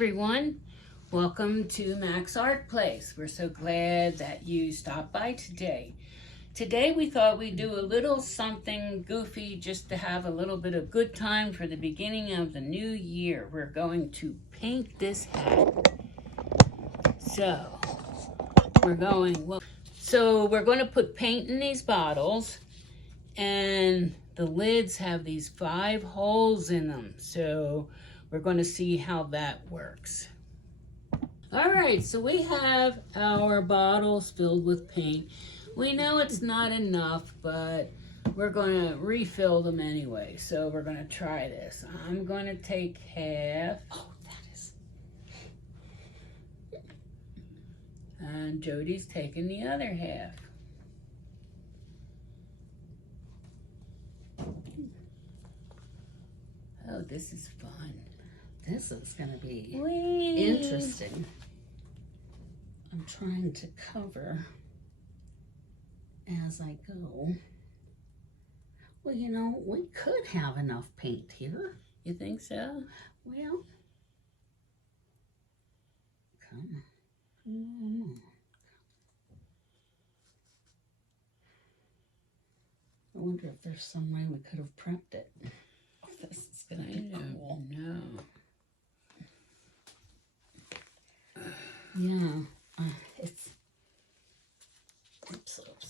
everyone, welcome to macsartplace. We're so glad that you stopped by today. Today we thought we'd do a little something goofy just to have a little bit of good time for the beginning of the new year. We're going to paint this hat. So we're going to put paint in these bottles, and the lids have these 5 holes in them. So we're going to see how that works. All right, so we have our bottles filled with paint. We know it's not enough, but we're going to refill them anyway. So we're going to try this. I'm going to take half. Oh, that is. And Jody's taking the other half. Oh, this is fun. This is going to be interesting. I'm trying to cover as I go. Well, you know, we could have enough paint here. You think so? Well, come on. I wonder if there's some way we could have prepped it. Oh, this is going to be cool. No. Yeah, it's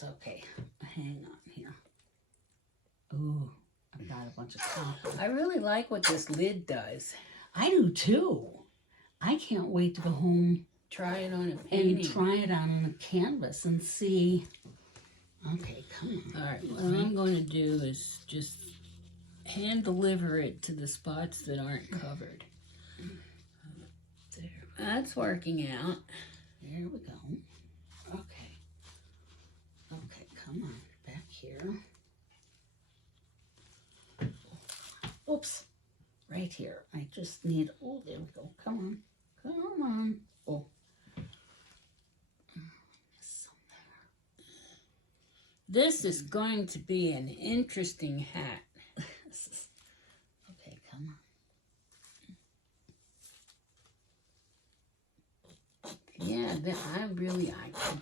okay. Hang on here. Ooh, I've got a bunch of copper. I really like what this lid does. I do too. I can't wait to go home, try it on a painting. And try it on the canvas and see. Okay, come on. All right, what I'm going to do is just hand deliver it to the spots that aren't covered. There. That's working out. There we go. Okay. Okay, come on. Back here. Oops. Right here. I just need, oh, there we go. Come on. Come on. Oh. This is going to be an interesting hat. Okay, come on. Yeah, I'm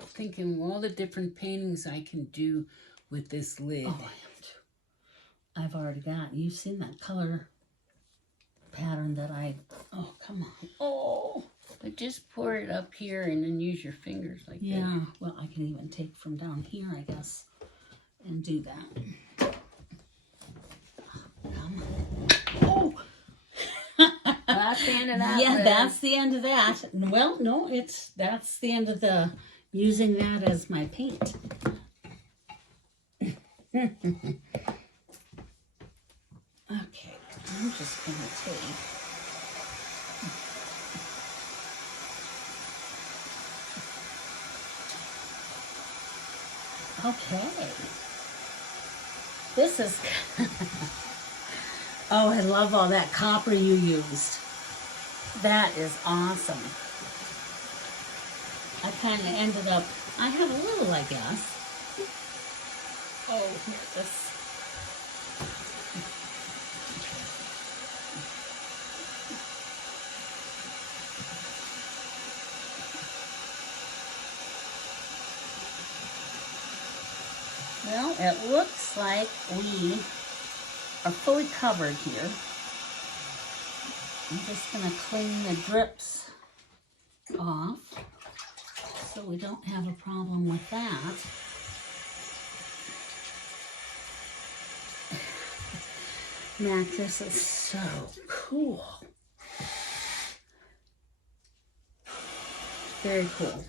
thinking all the different paintings I can do with this lid. Oh, I am too. I've already got, you've seen that color pattern that oh, come on. Oh. But just pour it up here and then use your fingers like that. Yeah, well, I can even take from down here, I guess, and do that. Come on. Oh! That's the end of that. Yeah, that's the end of that. Well, no, that's the end of the using that as my paint. Okay, I'm just going to take... Okay. This is... Oh, I love all that copper you used. That is awesome. I kind of ended up... I have a little, I guess. Oh, here, this... Well, it looks like we are fully covered here. I'm just going to clean the drips off so we don't have a problem with that. Mac, this is so cool. Very cool.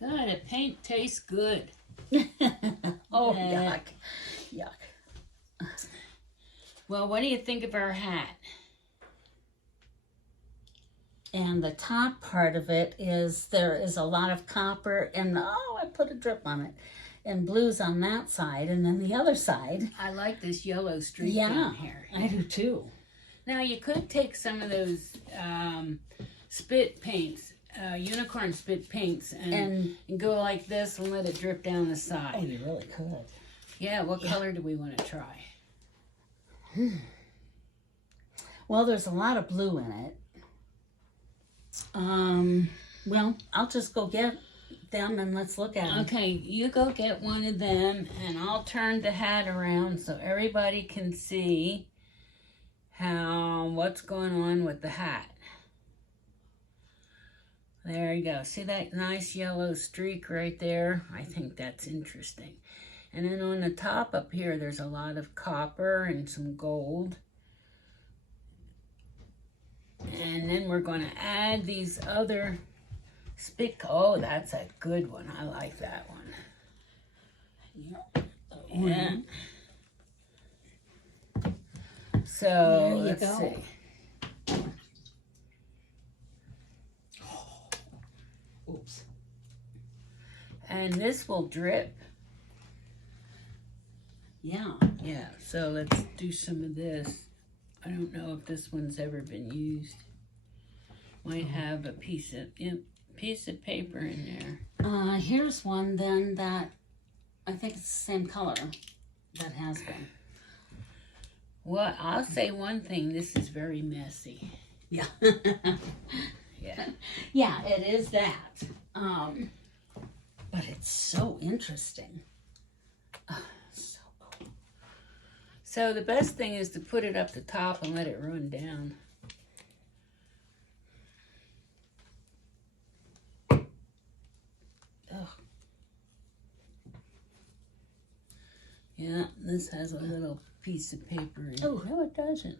God, the paint tastes good. Oh, yuck. Yuck. Well, what do you think of our hat? And the top part of it is, there is a lot of copper, and oh, I put a drip on it, and blues on that side, and then the other side. I like this yellow streak down here. I do too. Now, you could take some of those spit paints unicorn spit paints and go like this and let it drip down the side. Oh, you really could. Yeah, what color do we want to try? Well, there's a lot of blue in it. Well, I'll just go get them and let's look at them. Okay, you go get one of them and I'll turn the hat around so everybody can see what's going on with the hat. There you go. See that nice yellow streak right there? I think that's interesting. And then on the top up here, there's a lot of copper and some gold. And then we're going to add these other oh, that's a good one. I like that one. Yeah. So, let's see. Oops. And this will drip. Yeah. Yeah, so let's do some of this. I don't know if this one's ever been used. Might have a piece of paper in there. Here's one then that I think it's the same color that has been. Well, I'll say one thing. This is very messy. Yeah. Yeah. Yeah, it is that. But it's so interesting. So cool. So the best thing is to put it up the top and let it run down. Yeah, this has a little piece of paper in it. Oh, no, it doesn't.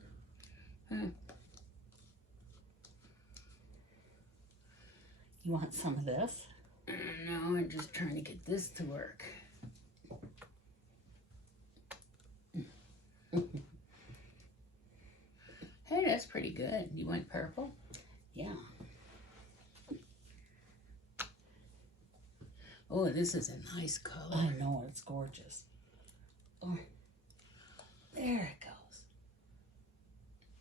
You want some of this? No, I'm just trying to get this to work. Hey, that's pretty good. You went purple? Yeah. Oh, this is a nice color. I know, it's gorgeous. Oh, there it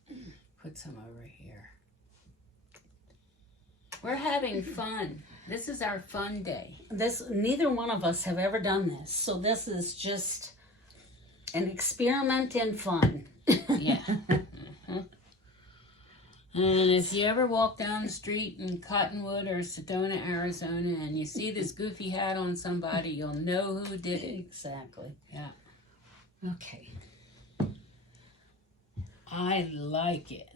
goes. Put some over here. We're having fun. This is our fun day. Neither one of us have ever done this, so this is just an experiment in fun. Yeah. And if you ever walk down the street in Cottonwood or Sedona, Arizona, and you see this goofy hat on somebody, you'll know who did it. Exactly. Yeah. Okay. I like it.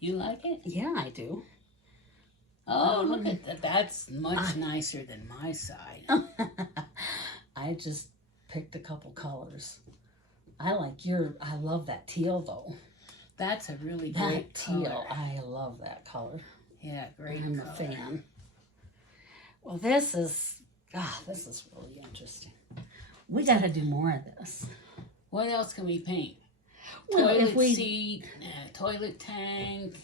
You like it? Yeah, I do. Oh, look at that. That's much nicer than my side. I just picked a couple colors. I love that teal though. That's a really That great teal, color. I love that color. Yeah, great I'm color. a fan. Well, this is really interesting. We got to do more of this. What else can we paint? Well, Toilet seat, toilet tank.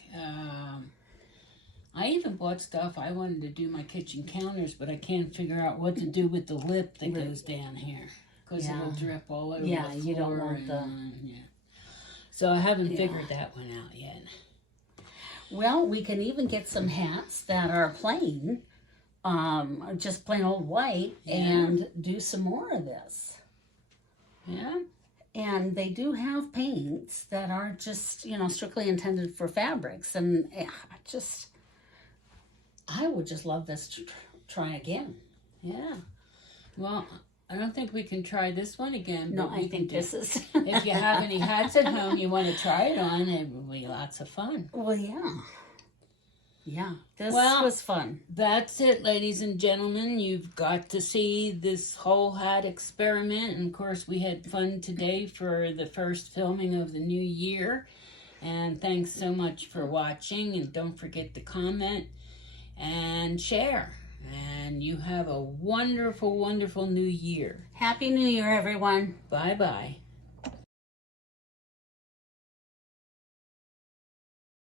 I even bought stuff. I wanted to do my kitchen counters, but I can't figure out what to do with the lip that goes down here. Because it'll drip all over the floor. You don't want the... Yeah. So I haven't figured that one out yet. Well, we can even get some hats that are plain, just plain old white, and do some more of this. Yeah. And they do have paints that are just, strictly intended for fabrics. And I would just love this to try again. Yeah. Well, I don't think we can try this one again. No, but I think this is... If you have any hats at home you want to try it on, it will be lots of fun. Well, yeah. Yeah, this was fun. That's it, ladies and gentlemen. You've got to see this whole hat experiment. And, of course, we had fun today for the first filming of the new year. And thanks so much for watching. And don't forget to comment and share. And you have a wonderful, wonderful new year. Happy New Year, everyone. Bye-bye.